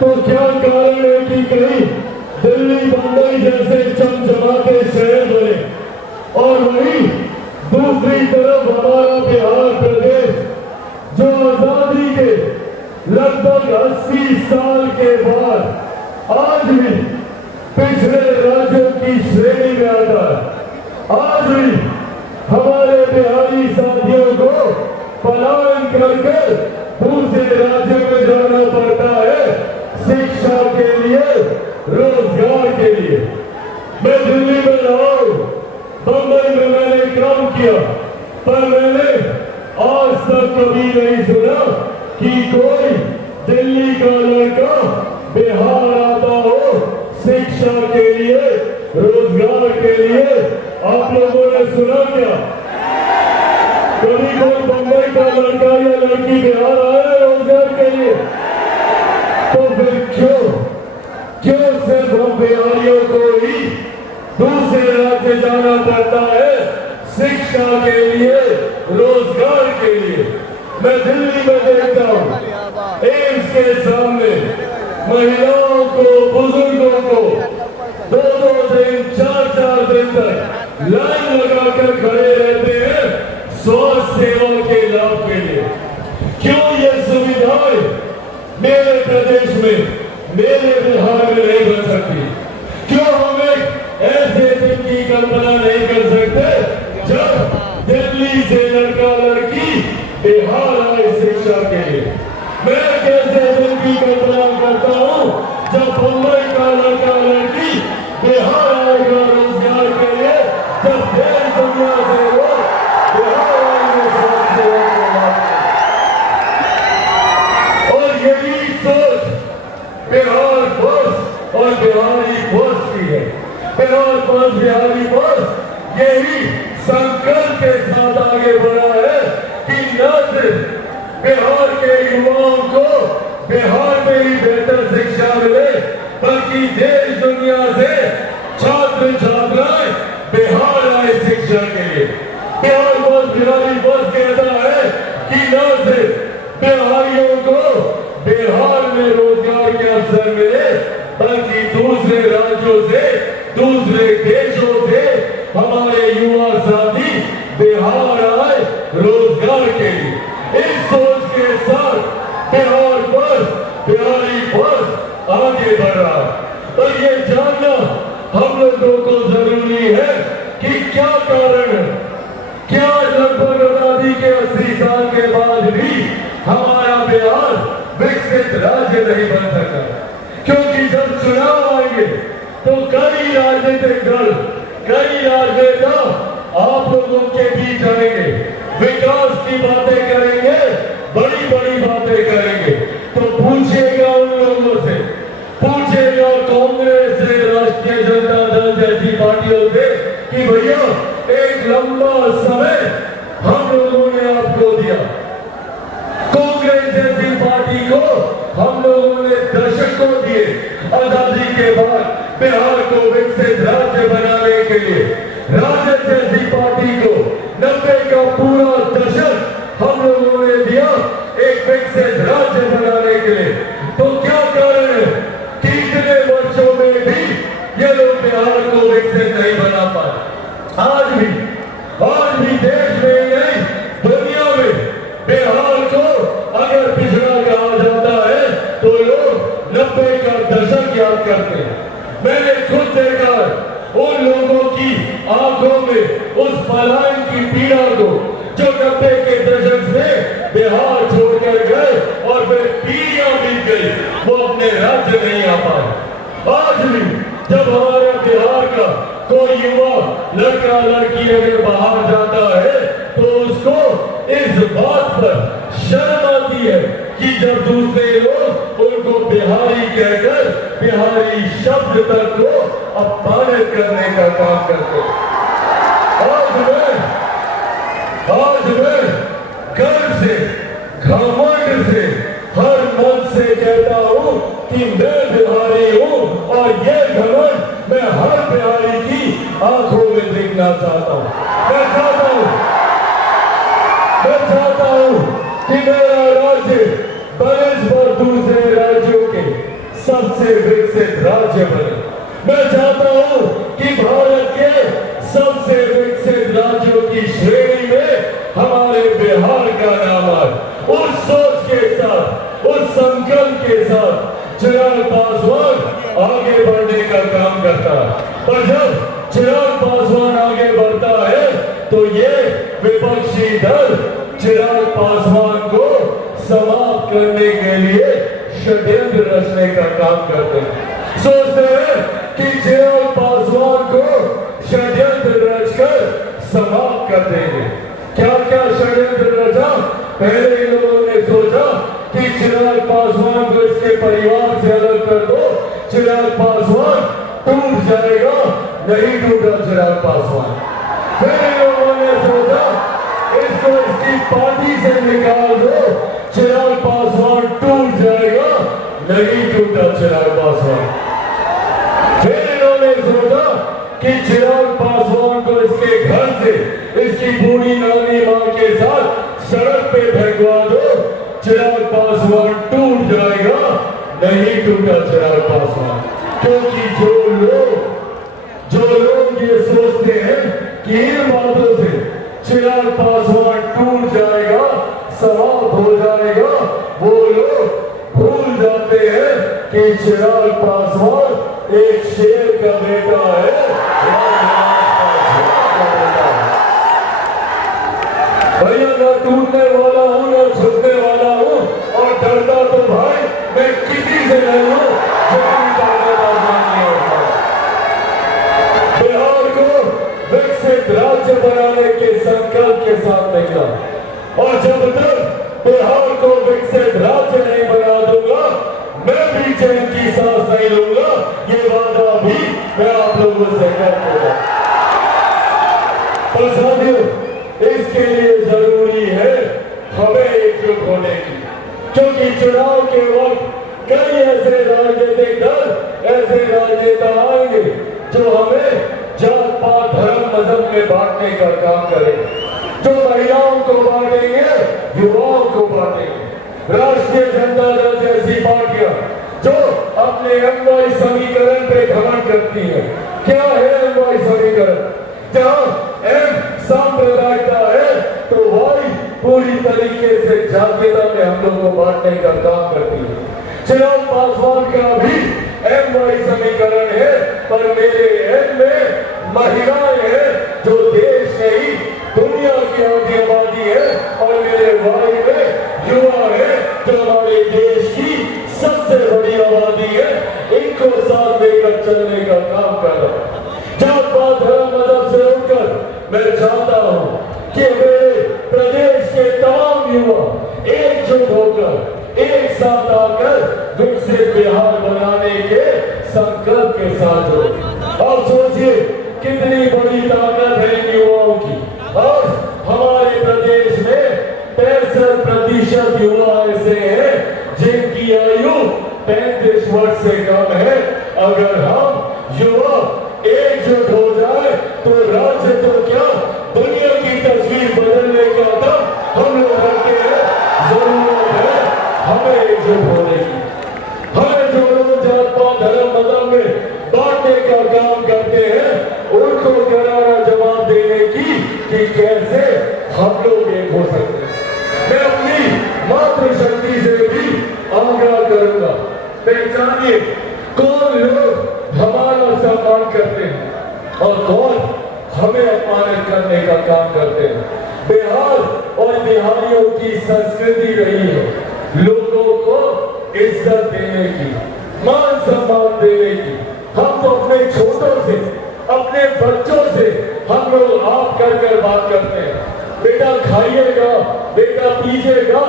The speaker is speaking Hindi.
तो क्या कारण है कि कहीं दिल्ली बंबई जैसे चमचमाते शहर बने और वहीं दूसरी तरफ हमारा बिहार प्रदेश जो आजादी के लगभग 80 साल के बाद आज भी पिछड़े राज्यों की श्रेणी में आता है। आज भी हमारे बिहारी साथियों को पलायन करके दूसरे राज्यों में जाना पड़ता है शिक्षा के लिए, रोजगार के लिए। मैं दिल्ली में रहा हूं, बंबई में मैंने काम किया, पर मैंने आज तक कभी नहीं सुना कि कोई दिल्ली का लड़का बिहार आता हो शिक्षा के लिए, रोजगार के लिए। आप लोगों ने सुना क्या? कभी कोई बंबई का लड़का या लड़की बिहार आया रोजगार के लिए? तो फिर क्यों सिर्फ हम बिहारियों को ही दूसरे राज्य जाना पड़ता है शिक्षा के लिए, रोजगार के लिए? मैं दिल्ली में देखता हूँ एम्स के सामने महिलाओं को, बुजुर्गों को 2-2 दिन, 4-4 दिन तक लाइन लगाकर खड़े रहते हैं स्वास्थ्य सेवा के लाभ के लिए। क्यों ये सुविधाएं मेरे प्रदेश में, मेरे बिहार में नहीं बन सकती? क्यों हम एक ऐसे दिन की कल्पना नहीं कर सकते जब दिल्ली से लड़का लड़की बिहार आए शिक्षा के लिए? मैं कैसे दिन की कल्पना करता हूँ जब बंबई का लड़का लड़की बिहार आएगा रोजगार के लिए, जब देश दुनिया से वो बिहार आएंगे स्वास्थ्य सेवा के लाभ। और यही सोच बिहार फर्स्ट और बिहारी फर्स्ट की है। बिहार फर्स्ट, बिहारी फर्स्ट यही संकल्प के साथ आगे बढ़ा है कि न सिर्फ बिहार के युवाओं को बिहार में ही बेहतर शिक्षा मिले, बल्कि देश दुनिया से छात्र छात्राएं बिहार आए शिक्षा के लिए। बिहार बस, बिहारी बस कहता है कि न सिर्फ बिहारियों को बिहार में रोजगार के अवसर मिले, बल्कि दूसरे राज्यों से, दूसरे देशों से हमारे युवा साथी बिहार आए रोजगार के लिए। इस सोच के साथ बिहार फर्स्ट, बिहारी फर्स्ट आगे बढ़ रहा है। पर ये जानना हम लोगों को जरूरी है कि क्या कारण है, क्या लगभग आजादी के 80 साल के बाद भी हमारा बिहार विकसित राज्य नहीं बन सका? क्योंकि जब चुनाव आएंगे तो कई राजनीतिक दल, कई राजनेता आप लोगों के बीच आएंगे, विकास की बातें करेंगे, बड़ी बड़ी बातें करेंगे। तो पूछिएगा उन लोगों से, पूछिएगा कांग्रेस से, राष्ट्रीय जनता दल जैसी पार्टियों से कि भैया एक लंबा समय हम लोगों ने आपको दिया, कांग्रेस जैसी पार्टी को हम लोगों ने दशकों दिए आजादी के बाद बिहार को विकसित राज्य बनाने के लिए। राजद जैसी पार्टी को 90 का पूरा दशक हम लोगों ने दिया एक विकसित राज्य बनाने के लिए। तो क्या कारण है कि इतने वर्षों में भी ये लोग बिहार को विकसित नहीं बना पाए? आज भी देश में नहीं, दुनिया में बिहार को अगर पिछड़ा कहा जाता है तो लोग 90 का दशक याद करते हैं। मैंने खुद देखा उन लोगों की आंखों में उस पलायन की पीड़ा को जो 90 के दशक में बिहार छोड़कर गए और फिर पीढ़ियां बीत गई, वो अपने राज्य नहीं आ पाए। आज भी जब हमारे बिहार का कोई युवा लड़का लड़की अगर बाहर जाता है तो उसको इस बात पर शर्म आती है कि जब दूसरे लोग उनको बिहारी कहकर बिहारी शब्द तक को अपमानित करने का काम करते हैं। आज मैं गर्व से, घमंड से, हर मन से कहता हूं कि मैं बिहारी हूं और ये घमंड मैं हर बिहारी की आंखों में देखना चाहता हूं। मैं चाहता हूं कि मेरा राज्य बनिस्बत दूसरे राज्यों के सबसे विकसित राज्य बने। मैं चाहता हूं कि भारत के सबसे विकसित राज्यों की श्रेणी में हमारे बिहार का नाम आए। उस सोच के साथ, उस संकल्प के साथ चिराग पासवान आगे बढ़ने का काम करता है। पर जब चिराग पासवान आगे बढ़ता है तो ये विपक्षी दल चिराग पासवान को समाप्त करने के लिए षड्यंत्र रचने का काम करते हैं। सोचते हैं कि चिराग पासवान को षड्यंत्र रचकर समाप्त कर देंगे। क्या क्या षड्यंत्र रचा? पहले इन लोगों ने सोचा कि चिराग पासवान को इसके परिवार से अलग कर दो, चिराग पासवान टूट जाएगा। नहीं टूटा चिराग पासवान। फिर इन लोगों ने सोचा इसको इसकी पार्टी से निकाल दो, चिराग पासवान टूट जाएगा। नहीं टूटा चिराग पासवान। फिर इन्होंने सोचा कि चिराग पासवान को इसके घर से, इसकी बूढ़ी नानी मां के साथ सड़क पे फेंकवा दो, चिराग पासवान टूट जाएगा। नहीं टूटा चिराग पासवान। क्योंकि जो लोग ये सोचते हैं कि इन बातों से चिराग पासवान टूट जाएगा, समाप्त हो जाएगा, वो लोग भूल जाते हैं कि चिराग पासवान एक शेर का बेटा है। भैया ना टूटने वाला हूं, ना झुकने वाला हूं, और डरता तो भाई मैं किसी से नहीं हूं जो बिहार को विकसित राज्य बनाने के संकल्प के साथ निकला। और जब तक बिहार को विकसित राज्य नहीं बना दूंगा, मैं भी चैन की सांस नहीं लूंगा। ये वादा भी मैं आप लोगों से करता हूं। साथियों, इसके लिए जरूरी है हमें एकजुट होने की, क्योंकि चुनाव के वक्त कई ऐसे राजनीतिक दल, ऐसे राजनेता आएंगे जो हमें जात पात धर्म मजहब में बांटने का काम करेंगे, जो महिलाओं को बांटेंगे, युवाओं को बांटेंगे। राष्ट्रीय जनता दल जैसी पार्टियां जो अपने एमवाई समीकरण पे घमंड करती है। क्या है एमवाई समीकरण? जहां एम सांप्रदायिकता है तो वाई पूरी तरीके से जातीयता में हम लोग को बांटने का काम करती है। चिराग पासवान का भी एमवाई समीकरण है, पर मेरे एम में महिलाएं हैं जो देश नहीं दुनिया की आधी आबादी है, और मेरे वाई में युवा है जो हमारे देश की सबसे बड़ी आबादी है। इनको साथ लेकर चलने का काम कर रहा है। जात पात धर्म मजहब से उठकर मैं चाहता हूं कि मेरे प्रदेश के तमाम युवा एकजुट होकर एक साथ आकर विकसित बिहार बनाने के संकल्प के साथ हो। और सोचिए कितनी बड़ी ताकत है इन युवाओं की। और हमारे प्रदेश में 65% युवा ऐसे हैं जिनकी आयु 35 वर्ष से कम है। अगर हम युवा एकजुट हो जाए तो राज्य तो क्या दुनिया की तस्वीर बदलने का दम हम लोग रखते हैं। जरूरत है हमें एकजुट होने की। हमें जो लोग जात पात धर्म मजहब में बांटने का काम करते हैं उनको करारा जवाब देने की कि कैसे हम लोग एक हो सकते हैं। मैं अपनी मातृशक्ति से भी आग्रह करूंगा, पहचानिए कौन लोग हमारा सम्मान करते हैं और कौन हमें अपमानित करने का काम करते हैं। बिहार और बिहारियों की संस्कृति रही है लोगों को इज्जत देने की, मान सम्मान देने की। हम तो अपने छोटों से, अपने बच्चों से हम लोग आप कर बात करते हैं। बेटा खाइएगा, बेटा पीजिएगा,